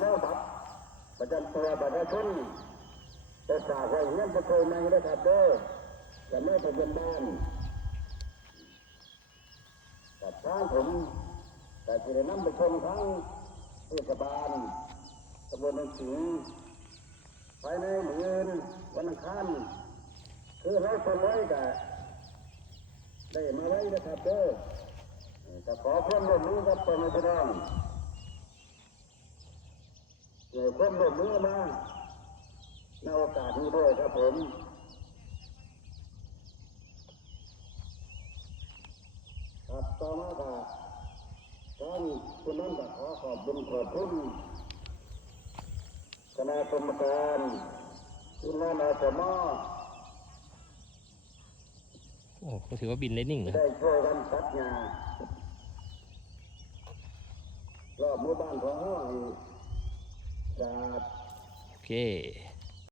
โนบัตรประจำตัวประชาชนไปฝากไว้เงินจะเคยนั่งได้ครับเด้อจะไม่เป็นบ้านแต่ทางผมแต่ที่ได้นำไปชมทั้งเทศบาลตำบลหนองสิงห์ภายในมื้ออื่นวันอังคารคือเราชมไว้กับได้มาไว้นะครับเด้อจะขอความร่วมมือกับพ่อแม่พี่น้องความร่วมมือมาในโอกาสนี้ด้วยครับผมครับต่อมาค่ะการคุณนั้นจะขอขอบคุณขอบคุณคณะกรรมการทีมงานอสม.โอ้ก็ถือว่าบินได้นิ่งนะครั ได้ บ ช่วยกันตัดหญ้ารอบหมู่บ้านของเราให้สะอาด โอเค